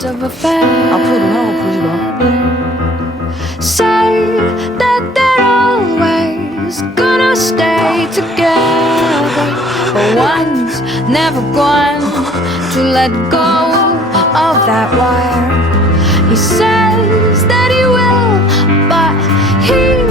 part of a family. 앞으로 누나라고 부르지 마. Say that they're always gonna stay together, but one's never going to let go of that wire. He says that he will, but he